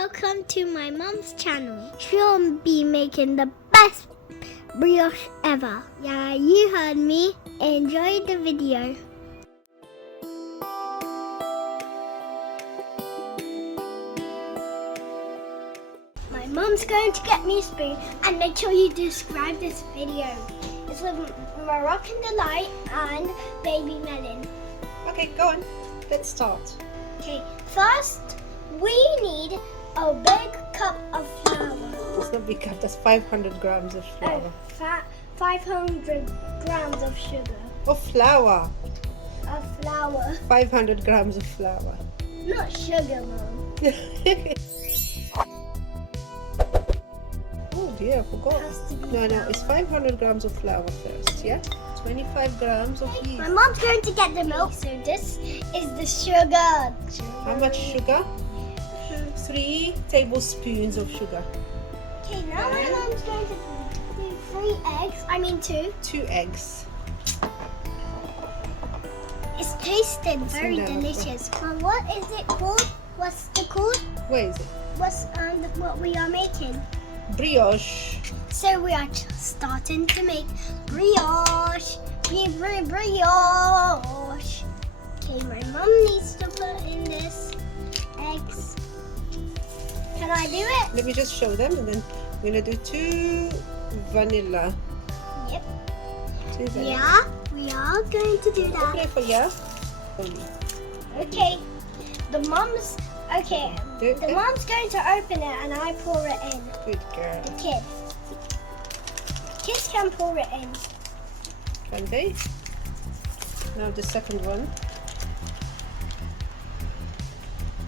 welcome to my mom's channel. She'll be making the best brioche ever. Yeah, you heard me. Enjoy the video. My mom's going to get me a spoon and make sure you describe this video. It's with Moroccan delight and baby melon. Okay, go on. Let's start. Okay, first we need a big cup of flour. It's not big cup, that's 500 grams of flour. 500 grams of sugar. Of flour. Of flour. 500 grams of flour. Not sugar, Mom. Oh dear, I forgot. Has to be No, flour. it's 500 grams of flour first, yeah? 25 grams of yeast. My mom's going to get the milk, so this is the sugar. How much sugar? 3 tablespoons of sugar. Okay, now my mom's going to do 3 eggs. I mean 2. 2 eggs. It's tasted very No. delicious. Mom, what is it called? What's it called? Where is it? What's what we are making? Brioche. So we are just starting to make brioche. Brioche. Okay, my mom needs to put in this eggs. Can I do it? Let me just show them and then we're going to do 2 vanilla. Yep. 2 vanilla. Yeah, we are going to do that. Okay, for yeah. Okay. The mom's okay. Do The it. mom's going to open it and I pour it in. Good girl. The kid. Kids can pour it in. Can they? Now the second one.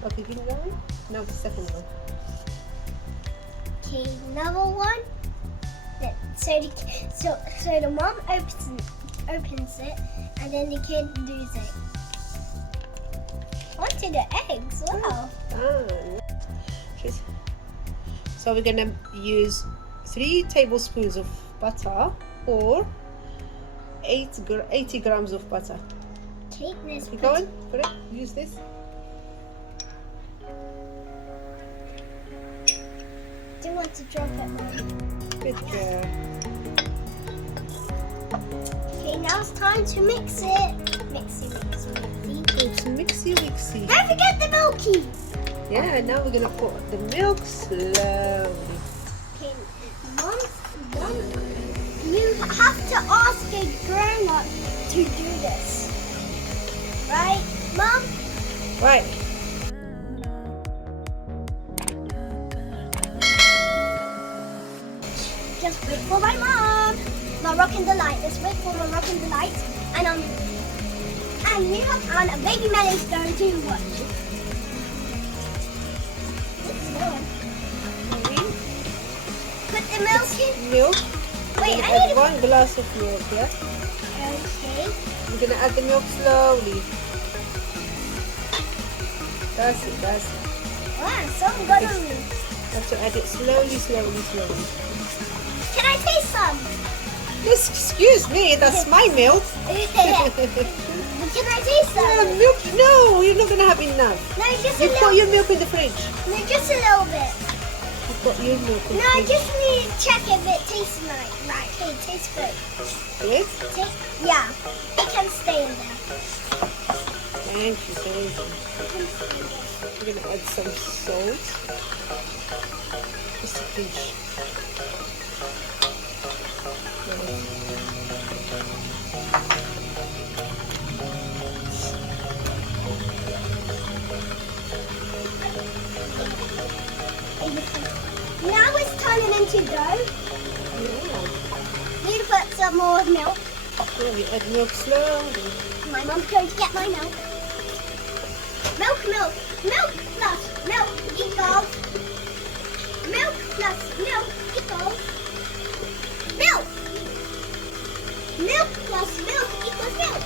Okay, give me that one. Now the second one. Okay, another one. So the mom opens it and then the kid does it. Onto the eggs. Wow. So we're gonna use 3 tablespoons of butter or 80 grams of butter. Okay, let's Keep put going. Put it. Use this. Don't want to drop it, Mom. Good girl. Okay, now it's time to mix it. Mixy. It's mixy. Don't forget the milky. Yeah, now we're gonna put the milk slowly. Okay, Mom, you have to ask a grown-up to do this. Right, Mom? Right. Just wait for my mom. Moroccan delight. Let's wait for Moroccan delight. And a baby melon's going to watch. Put the milk in. Milk. Wait, We're I gonna need add 1 glass of milk, yeah? Okay. We're gonna add the milk slowly. That's it. Wow, someone got on me. Have to add it slowly. Can I taste some? Yes, excuse me, that's my milk. Can I taste Yeah, some? milk. No, you're not gonna have enough. No, just a You put little. your milk in the fridge. No, just a little bit. You put your milk in No, the I fridge. just need to check if it tastes nice. Right, okay, it tastes good. Yes? Yeah, it can stay in there. Thank you. We're gonna add some salt. Just a pinch. Now it's turning into dough. Yeah. Need to put some more milk. Yeah, we add milk slowly. My mom's going to get my milk. Milk plus milk equals. Milk plus milk equals. Milk. Milk plus milk equals milk.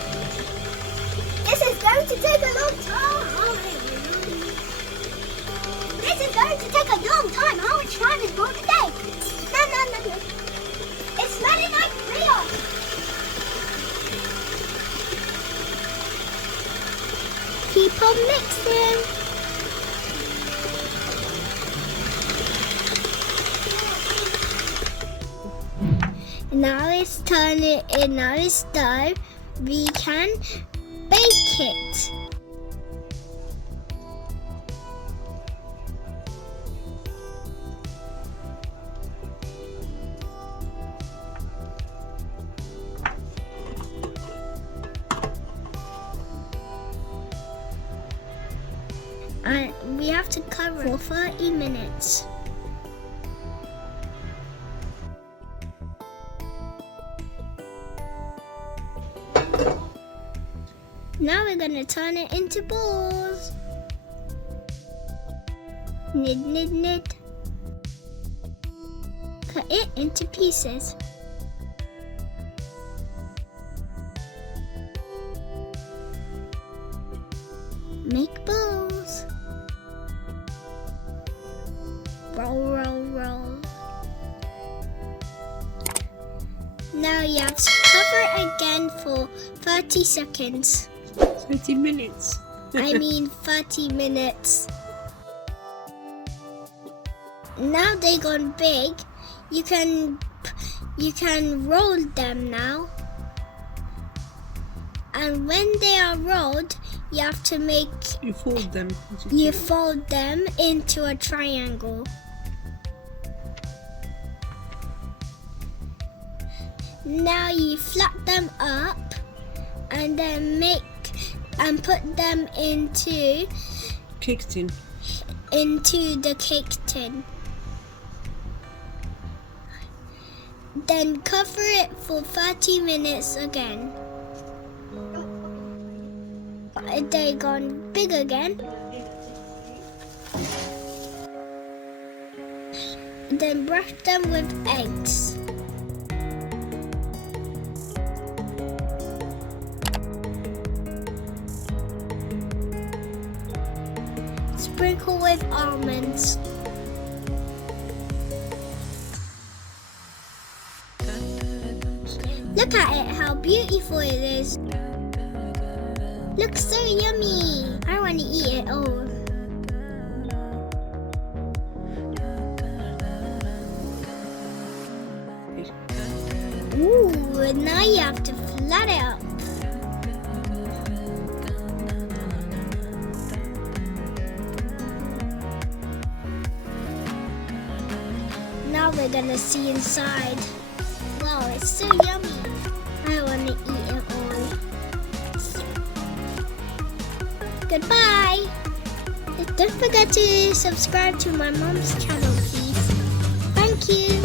This is going to take a long time. This is going to take a long time. How much time is going to take? No. It's smelling like brioche. Keep on mixing. Now it's turn it in. Now it's done. We can bake it. And we have to cover for 30 minutes. Now we're gonna turn it into balls. Knit, knit, knit. Cut it into pieces. Make balls. Roll, roll, roll. Now you have to cover it again for 30 seconds. 30 minutes. I mean 30 minutes. Now they gone big. You can roll them now. And when they are rolled, you have to make... You fold them. You fold them into a triangle. Now you flat them up and then put them into cake tin. Into the cake tin. Then cover it for 30 minutes again. They gone big again. Then brush them with eggs. Sprinkle with almonds. Look at it, how beautiful it is. Looks so yummy. I want to eat it all. Ooh, now you have to flat it up. Now we're gonna see inside. Wow, it's so yummy. I want to eat it all. Goodbye. Don't forget to subscribe to my mom's channel, please. Thank you.